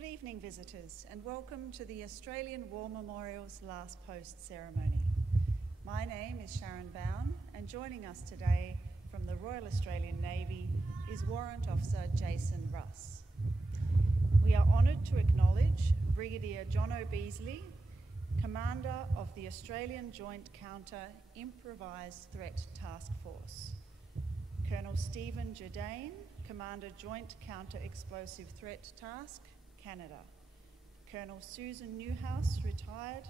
Good evening, visitors, and welcome to the Australian War Memorial's Last Post ceremony. My name is Sharon Bown, and joining us today from the Royal Australian Navy is Warrant Officer Jason Russ. We are honoured to acknowledge Brigadier John O'Beasley, Commander of the Australian Joint Counter Improvised Threat Task Force, Colonel Stephen Jourdain, Commander Joint Counter Explosive Threat Task, Canada, Colonel Susan Newhouse, retired,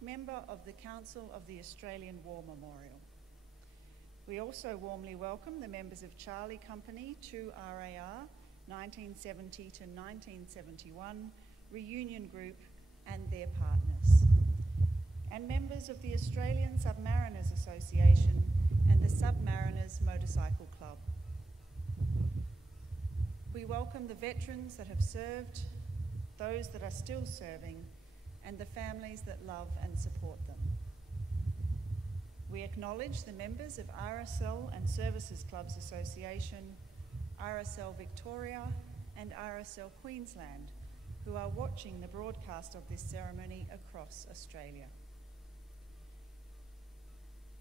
member of the Council of the Australian War Memorial. We also warmly welcome the members of Charlie Company 2 RAR 1970 to 1971 Reunion Group and their partners, and members of the Australian Submariners Association and the Submariners Motorcycle Club. We welcome the veterans that have served, those that are still serving, and the families that love and support them. We acknowledge the members of RSL and Services Clubs Association, RSL Victoria and RSL Queensland, who are watching the broadcast of this ceremony across Australia.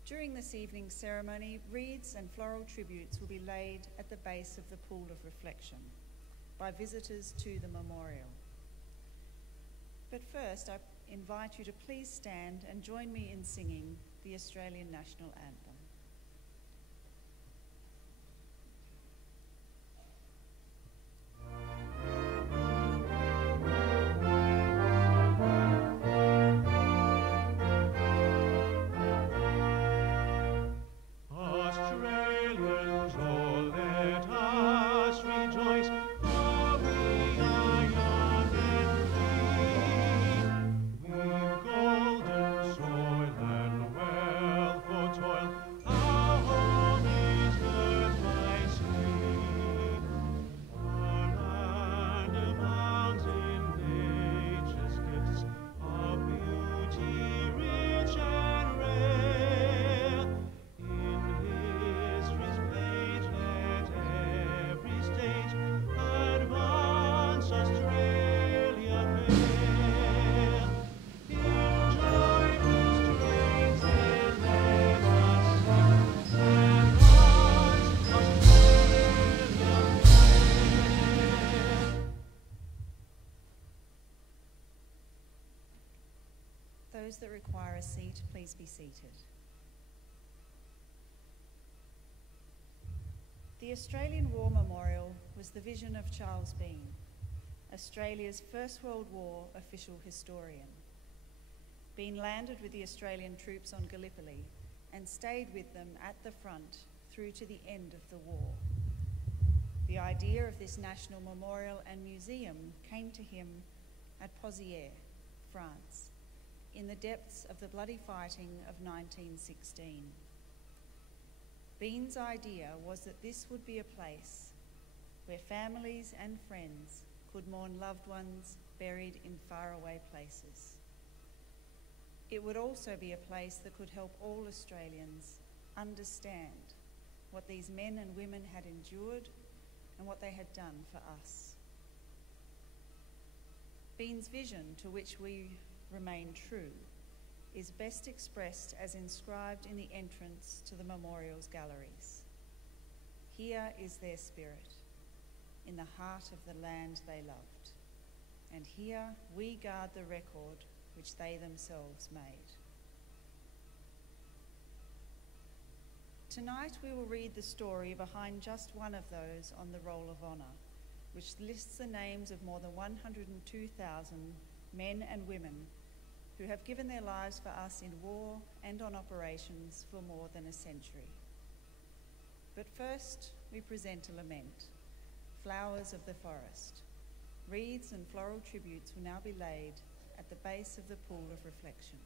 During this evening's ceremony, wreaths and floral tributes will be laid at the base of the Pool of Reflection by visitors to the memorial. But first, I invite you to please stand and join me in singing the Australian National Anthem. Those that require a seat, please be seated. The Australian War Memorial was the vision of Charles Bean, Australia's First World War official historian. Bean landed with the Australian troops on Gallipoli and stayed with them at the front through to the end of the war. The idea of this national memorial and museum came to him at Pozières, France, in the depths of the bloody fighting of 1916. Bean's idea was that this would be a place where families and friends could mourn loved ones buried in faraway places. It would also be a place that could help all Australians understand what these men and women had endured and what they had done for us. Bean's vision, to which we remain true, is best expressed as inscribed in the entrance to the memorial's galleries. Here is their spirit, in the heart of the land they loved, and here we guard the record which they themselves made. Tonight we will read the story behind just one of those on the Roll of Honour, which lists the names of more than 102,000 men and women who have given their lives for us in war and on operations for more than a century. But first, we present a lament, Flowers of the Forest. Wreaths and floral tributes will now be laid at the base of the Pool of Reflection.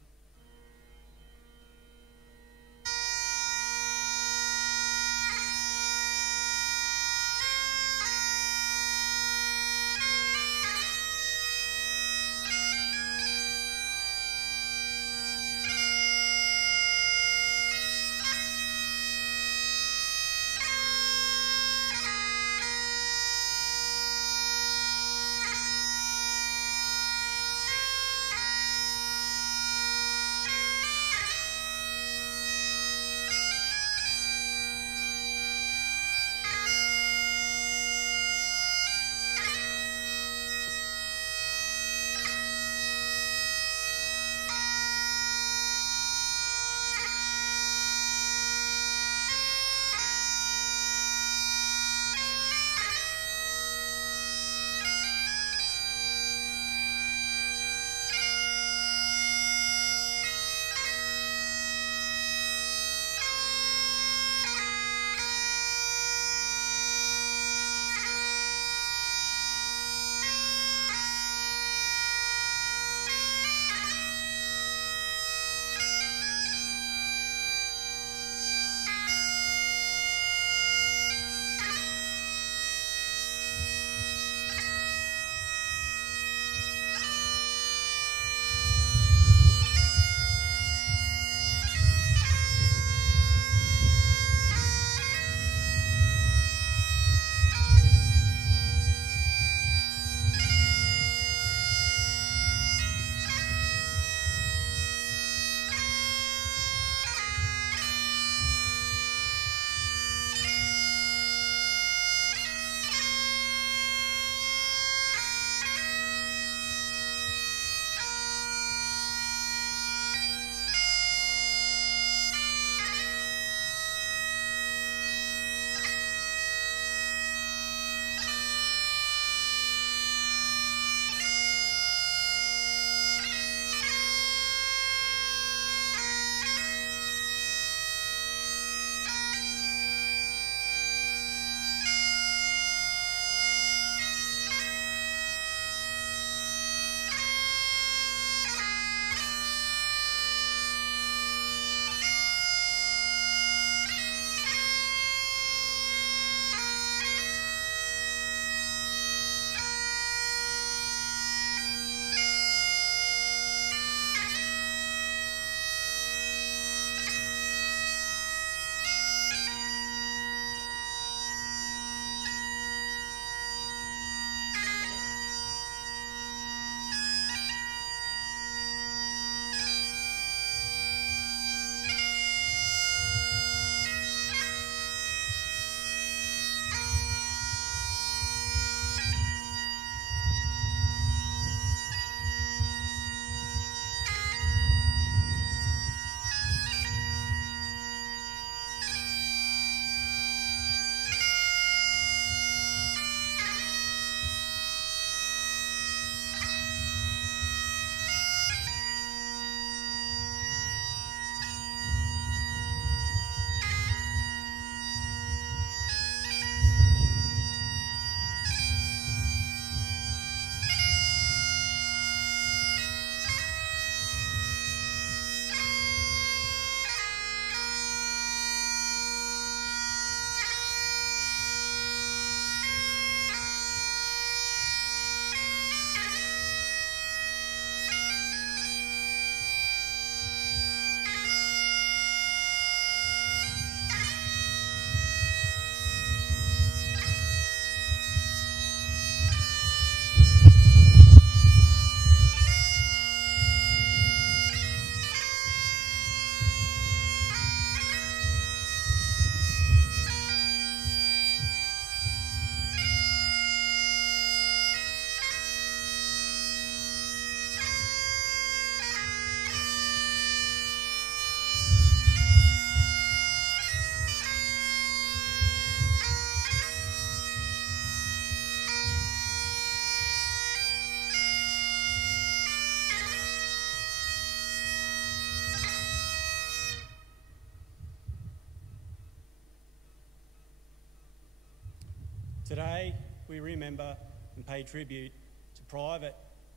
we remember and pay tribute to Private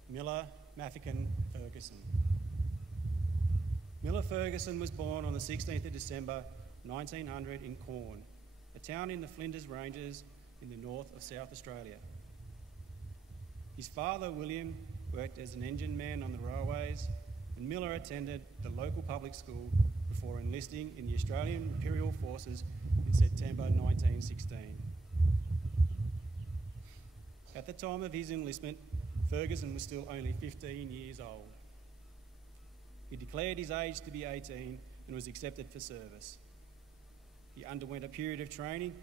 Miller Maffaking Fergusson. Miller Fergusson was born on the 16th of December 1900 in Corn, a town in the Flinders Ranges in the north of South Australia. His father, William, worked as an engine man on the railways, and Miller attended the local public school before enlisting in the Australian Imperial Forces in September 1916. At the time of his enlistment, Fergusson was still only 15 years old. He declared his age to be 18 and was accepted for service. He underwent a period of training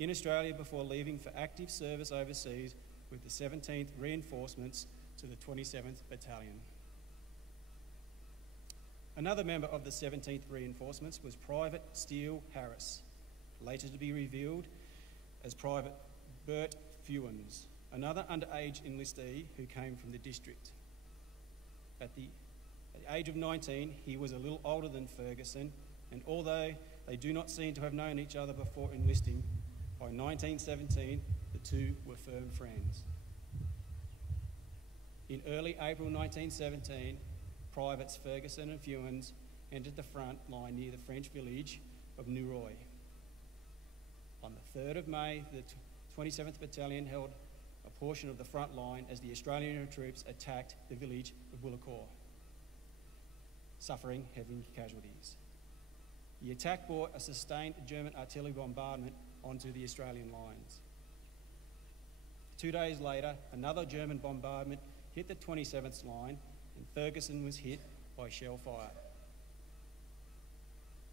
in Australia before leaving for active service overseas with the 17th Reinforcements to the 27th Battalion. Another member of the 17th Reinforcements was Private Steele Harris, later to be revealed as Private Bert Fewens, another underage enlistee who came from the district. At the age of 19, he was a little older than Fergusson, and although they do not seem to have known each other before enlisting, by 1917, the two were firm friends. In early April 1917, Privates Fergusson and Fewens entered the front line near the French village of Nouroy. On the 3rd of May, the 27th Battalion held a portion of the front line as the Australian troops attacked the village of Bullecourt, suffering heavy casualties. The attack brought a sustained German artillery bombardment onto the Australian lines. 2 days later, another German bombardment hit the 27th line, and Fergusson was hit by shell fire.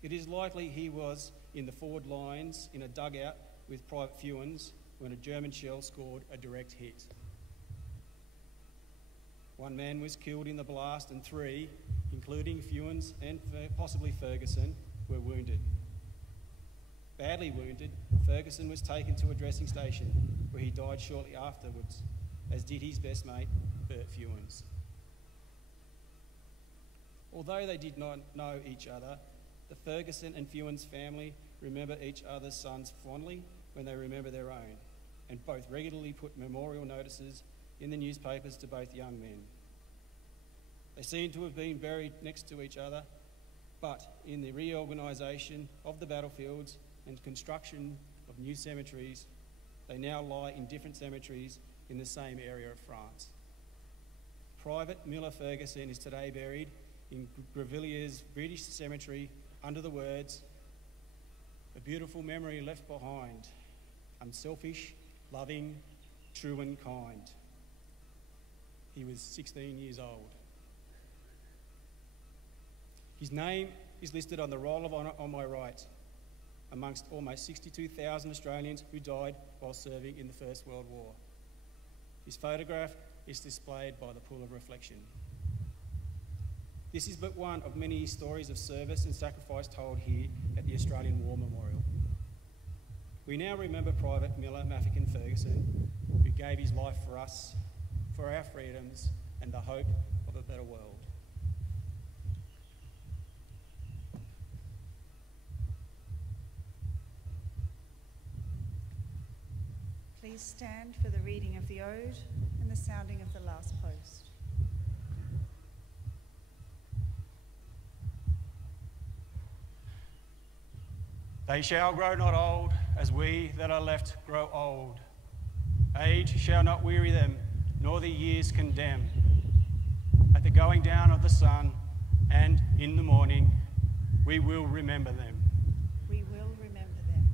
It is likely he was in the forward lines in a dugout with Private Fewens when a German shell scored a direct hit. One man was killed in the blast and 3, including Fewens and possibly Fergusson, were wounded. Badly wounded, Fergusson was taken to a dressing station where he died shortly afterwards, as did his best mate, Bert Fewens. Although they did not know each other, the Fergusson and Fewens family remember each other's sons fondly when they remember their own, and both regularly put memorial notices in the newspapers to both young men. They seem to have been buried next to each other, but in the reorganisation of the battlefields and construction of new cemeteries, they now lie in different cemeteries in the same area of France. Private Miller Fergusson is today buried in Grevillers British Cemetery under the words, "A beautiful memory left behind, unselfish, loving, true and kind." He was 16 years old. His name is listed on the Roll of Honour on my right, amongst almost 62,000 Australians who died while serving in the First World War. His photograph is displayed by the Pool of Reflection. This is but one of many stories of service and sacrifice told here at the Australian War Memorial. We now remember Private Miller Maffaking Fergusson, who gave his life for us, for our freedoms, and the hope of a better world. Please stand for the reading of the Ode and the sounding of the last post. They shall grow not old, as we that are left grow old. Age shall not weary them, nor the years condemn. At the going down of the sun, and in the morning, we will remember them. We will remember them.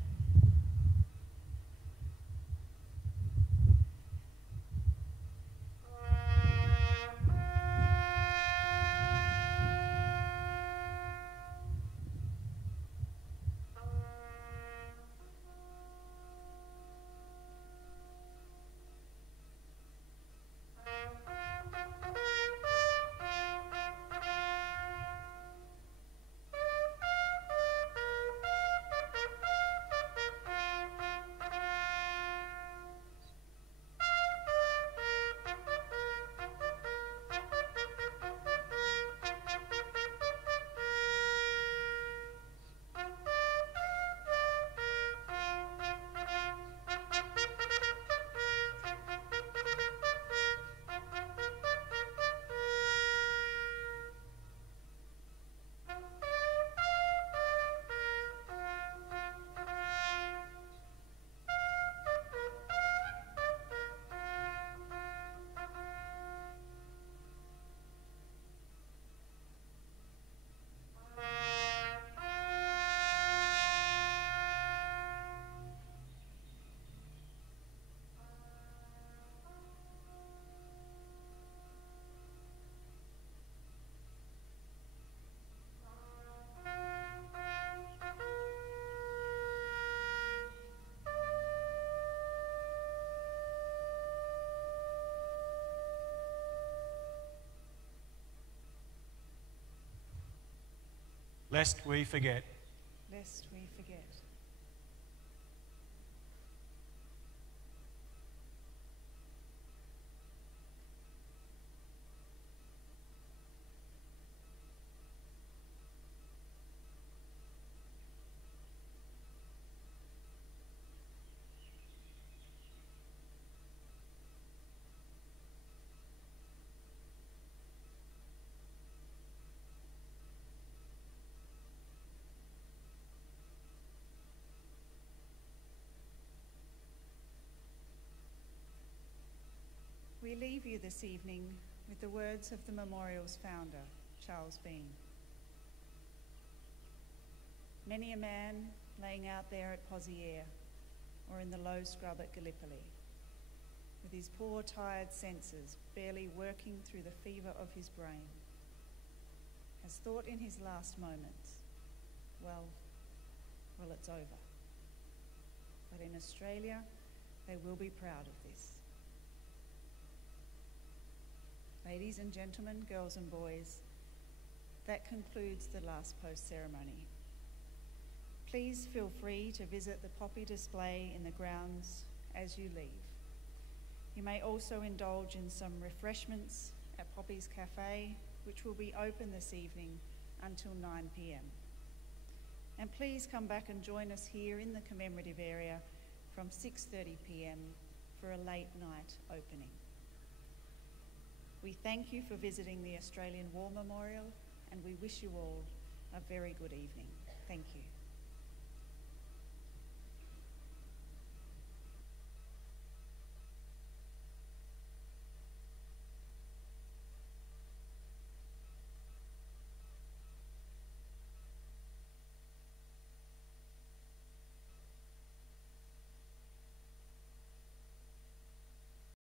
lest we forget. Lest we forget. We leave you this evening with the words of the memorial's founder, Charles Bean. Many a man laying out there at Poziere or in the low scrub at Gallipoli, with his poor tired senses barely working through the fever of his brain, has thought in his last moments, well, it's over. But in Australia, they will be proud of this. Ladies and gentlemen, girls and boys, that concludes the last post ceremony. Please feel free to visit the poppy display in the grounds as you leave. You may also indulge in some refreshments at Poppy's Cafe, which will be open this evening until 9 p.m. And please come back and join us here in the commemorative area from 6:30 p.m. for a late night opening. We thank you for visiting the Australian War Memorial, and we wish you all a very good evening. Thank you.